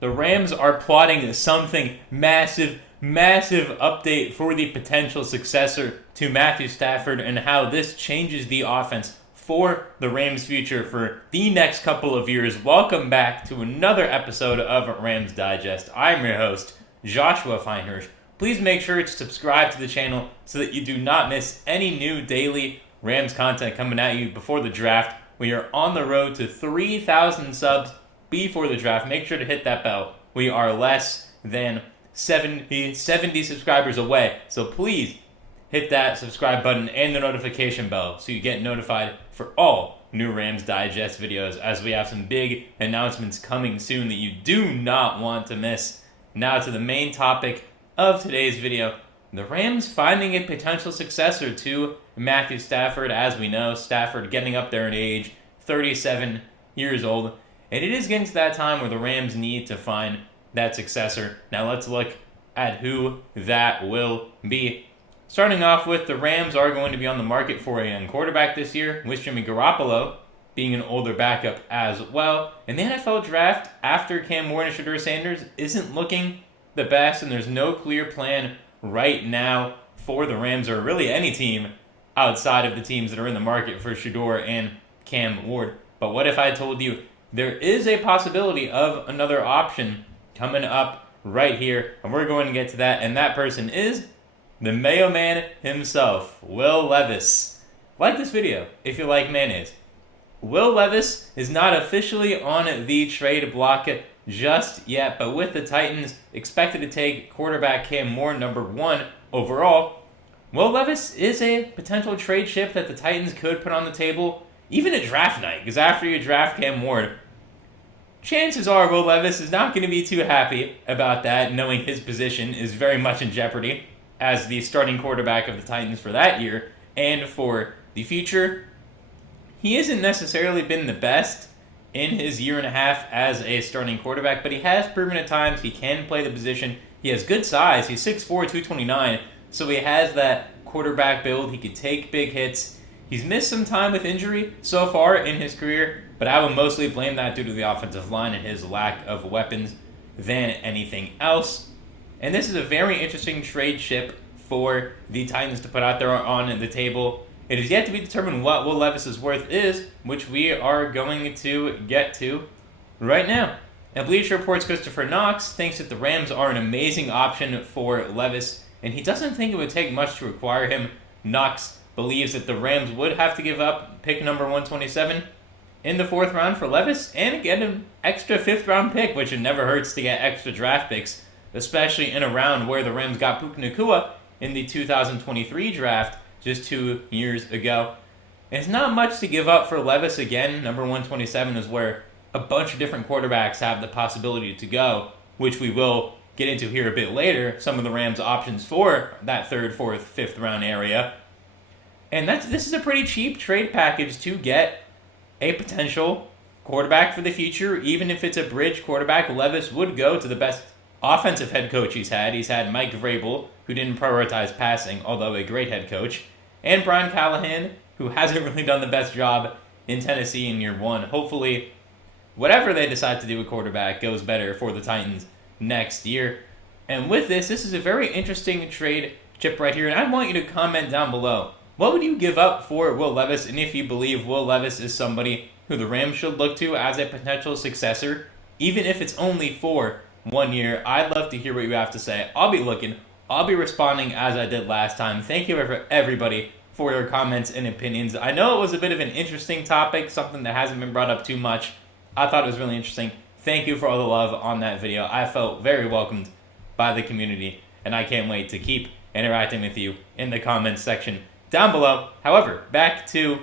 the Rams are plotting something massive update for the potential successor to Matthew Stafford and how this changes the offense for the Rams' future for the next couple of years. Welcome back to another episode of Rams Digest. I'm your host, Joshua Finehirsh. Please make sure to subscribe to the channel so that you do not miss any new daily Rams content coming at you before the draft. We are on the road to 3,000 subs before the draft. Make sure to hit that bell. We are less than 70 subscribers away. So please hit that subscribe button and the notification bell so you get notified for all new Rams Digest videos, as we have some big announcements coming soon that you do not want to miss. Now to the main topic of today's video. The Rams finding a potential successor to Matthew Stafford. As we know, Stafford getting up there in age, 37 years old. And it is getting to that time where the Rams need to find that successor. Now let's look at who that will be. Starting off with, the Rams are going to be on the market for a young quarterback this year, with Jimmy Garoppolo being an older backup as well. And the NFL draft after Cam Ward and Shedeur Sanders isn't looking the best, and there's no clear plan right now for the Rams, or really any team outside of the teams that are in the market for Shedeur and Cam Ward. But what if I told you there is a possibility of another option coming up right here, and we're going to get to that, and that person is the Mayo Man himself, Will Levis. Like this video if you like mayonnaise. Will Levis is not officially on the trade block just yet, but with the Titans expected to take quarterback Cam Ward number 1 overall, Will Levis is a potential trade chip that the Titans could put on the table even at draft night, because after you draft Cam Ward, chances are Will Levis is not going to be too happy about that, knowing his position is very much in jeopardy as the starting quarterback of the Titans for that year and for the future. He hasn't necessarily been the best in his year and a half as a starting quarterback, but he has proven at times he can play the position. He has good size. He's 6'4", 229, so he has that quarterback build. He could take big hits. He's missed some time with injury so far in his career, but I would mostly blame that due to the offensive line and his lack of weapons than anything else. And this is a very interesting trade chip for the Titans to put out there on the table. It is yet to be determined what Will Levis' worth is, which we are going to get to right now. And Bleacher Report's Christopher Knox thinks that the Rams are an amazing option for Levis, and he doesn't think it would take much to acquire him. Knox believes that the Rams would have to give up pick number 127 in the 4th round for Levis and get an extra 5th round pick, which it never hurts to get extra draft picks, especially in a round where the Rams got Puka Nacua in the 2023 draft just 2 years ago. And it's not much to give up for Levis. Again, number 127 is where a bunch of different quarterbacks have the possibility to go, which we will get into here a bit later, some of the Rams' options for that 3rd, 4th, 5th round area. And this is a pretty cheap trade package to get a potential quarterback for the future. Even if it's a bridge quarterback, Levis would go to the best offensive head coach he's had. He's had Mike Vrabel, who didn't prioritize passing, although a great head coach, and Brian Callahan, who hasn't really done the best job in Tennessee in year 1. Hopefully, whatever they decide to do with quarterback goes better for the Titans next year. And with this is a very interesting trade chip right here, and I want you to comment down below. What would you give up for Will Levis, and if you believe Will Levis is somebody who the Rams should look to as a potential successor, even if it's only for 1 year? I'd love to hear what you have to say. I'll be looking. I'll be responding as I did last time. Thank you everybody for your comments and opinions. I know it was a bit of an interesting topic, something that hasn't been brought up too much. I thought it was really interesting. Thank you for all the love on that video. I felt very welcomed by the community, and I can't wait to keep interacting with you in the comments section down below. However, back to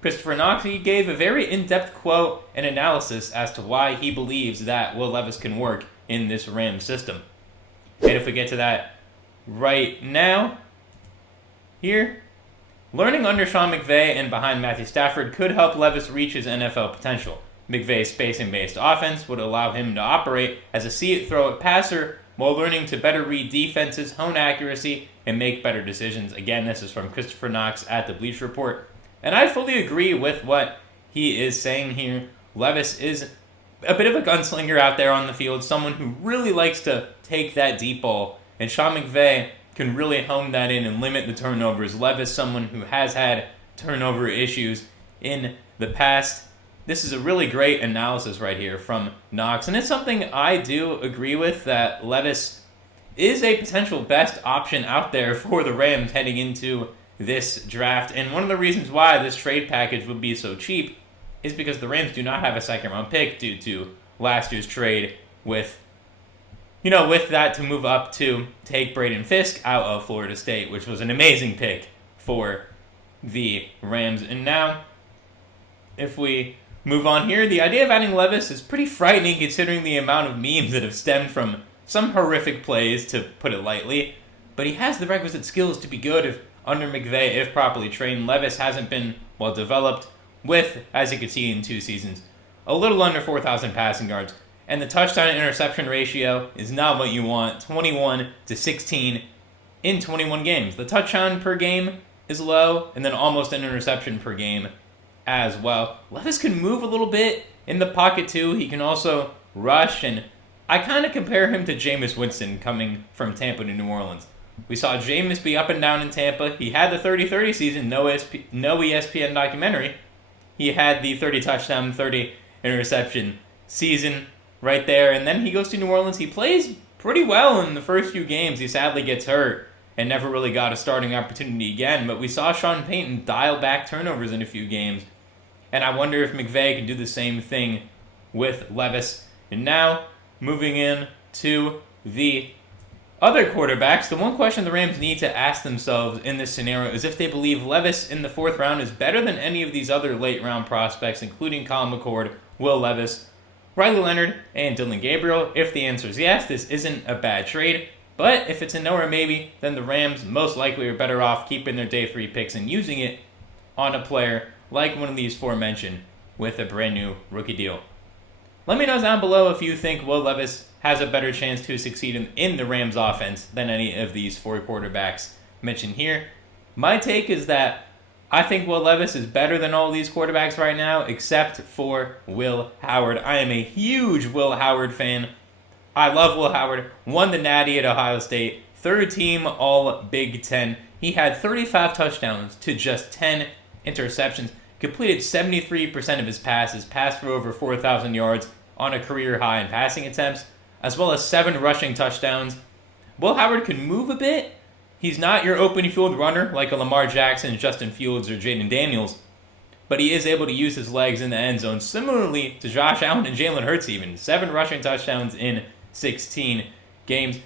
Christopher Knox. He gave a very in-depth quote and analysis as to why he believes that Will Levis can work in this Rams system. And if we get to that right now, here, learning under Sean McVay and behind Matthew Stafford could help Levis reach his NFL potential. McVay's spacing-based offense would allow him to operate as a see-it-throw-it passer while learning to better read defenses, hone accuracy, and make better decisions. Again, this is from Christopher Knox at the Bleacher Report. And I fully agree with what he is saying here. Levis is a bit of a gunslinger out there on the field, someone who really likes to take that deep ball, and Sean McVay can really hone that in and limit the turnovers. Levvice, someone who has had turnover issues in the past. This is a really great analysis right here from Knox, and it's something I do agree with, that Levvice is a potential best option out there for the Rams heading into this draft. And one of the reasons why this trade package would be so cheap is because the Rams do not have a second-round pick due to last year's trade with that to move up to take Braden Fisk out of Florida State, which was an amazing pick for the Rams. And now, if we move on here, the idea of adding Levvice is pretty frightening considering the amount of memes that have stemmed from some horrific plays, to put it lightly. But he has the requisite skills to be good under McVay if properly trained. Levvice hasn't been well developed with, as you can see in 2 seasons, a little under 4,000 passing yards. And the touchdown-interception ratio is not what you want, 21 to 16 in 21 games. The touchdown per game is low, and then almost an interception per game as well. Levvice can move a little bit in the pocket too. He can also rush, and I kind of compare him to Jameis Winston coming from Tampa to New Orleans. We saw Jameis be up and down in Tampa. He had the 30-30 season, no ESPN documentary. He had the 30 touchdown, 30 interception season right there. And then he goes to New Orleans. He plays pretty well in the first few games. He sadly gets hurt and never really got a starting opportunity again. But we saw Sean Payton dial back turnovers in a few games. And I wonder if McVay can do the same thing with Levvice. And now, moving in to the other quarterbacks, the one question the Rams need to ask themselves in this scenario is if they believe Levvice in the 4th round is better than any of these other late-round prospects, including Colin McCord, Will Levis, Riley Leonard, and Dylan Gabriel. If the answer is yes, this isn't a bad trade. But if it's a no or maybe, then the Rams most likely are better off keeping their day 3 picks and using it on a player like one of these forementioned with a brand new rookie deal. Let me know down below if you think Will Levis has a better chance to succeed in the Rams offense than any of these 4 quarterbacks mentioned here. My take is that I think Will Levis is better than all these quarterbacks right now, except for Will Howard. I am a huge Will Howard fan. I love Will Howard. Won the Natty at Ohio State. 3rd team All Big Ten. He had 35 touchdowns to just 10 interceptions. Completed 73% of his passes. Passed for over 4,000 yards on a career high in passing attempts, as well as 7 rushing touchdowns. Will Howard can move a bit. He's not your open field runner like a Lamar Jackson, Justin Fields, or Jaden Daniels, but he is able to use his legs in the end zone, similarly to Josh Allen and Jalen Hurts even. 7 rushing touchdowns in 16 games.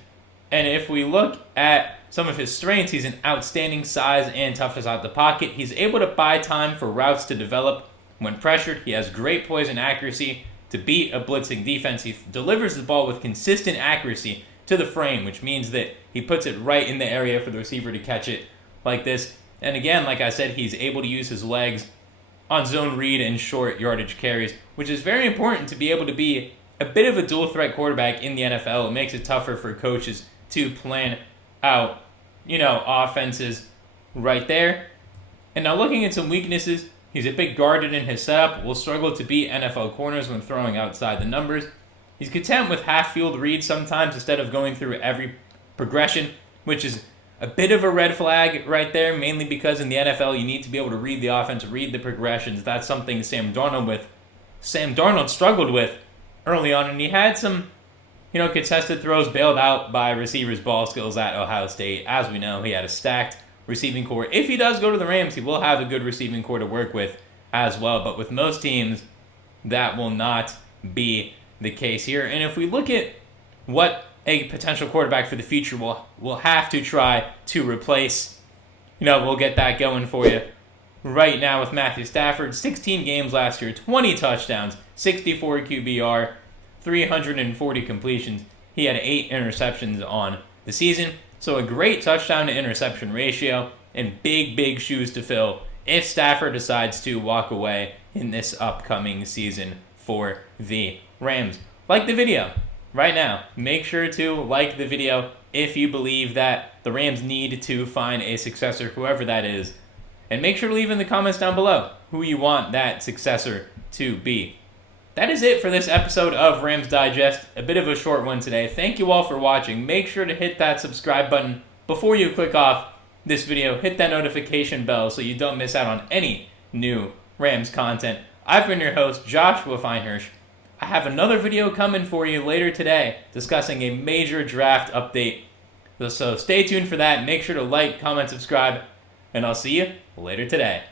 And if we look at some of his strengths, he's an outstanding size and toughness out the pocket. He's able to buy time for routes to develop when pressured. He has great poise and accuracy to beat a blitzing defense. He delivers the ball with consistent accuracy to the frame, which means that he puts it right in the area for the receiver to catch it like this. And again, like I said, he's able to use his legs on zone read and short yardage carries, which is very important to be able to be a bit of a dual threat quarterback in the NFL. It makes it tougher for coaches to plan out, offenses right there. And now looking at some weaknesses, he's a bit guarded in his setup, will struggle to beat NFL corners when throwing outside the numbers. He's content with half-field reads sometimes instead of going through every progression, which is a bit of a red flag right there, mainly because in the NFL you need to be able to read the offense, read the progressions. That's something Sam Darnold struggled with early on, and he had some contested throws bailed out by receivers' ball skills at Ohio State. As we know, he had a stacked receiving core. If he does go to the Rams, he will have a good receiving core to work with as well. But with most teams, that will not be the case here. And if we look at what a potential quarterback for the future will have to try to replace, we'll get that going for you right now with Matthew Stafford. 16 games last year, 20 touchdowns, 64 QBR, 340 completions. He had 8 interceptions on the season. So a great touchdown to interception ratio and big shoes to fill if Stafford decides to walk away in this upcoming season for the Rams. Like the video right now. Make sure to like the video if you believe that the Rams need to find a successor, whoever that is. And make sure to leave in the comments down below who you want that successor to be. that is it for this episode of Rams Digest. A bit of a short one today. Thank you all for watching. Make sure to hit that subscribe button before you click off this video. Hit that notification bell so you don't miss out on any new Rams content. I've been your host, Joshua Finehirsh. I have another video coming for you later today discussing a major draft update. So stay tuned for that. Make sure to like, comment, subscribe, and I'll see you later today.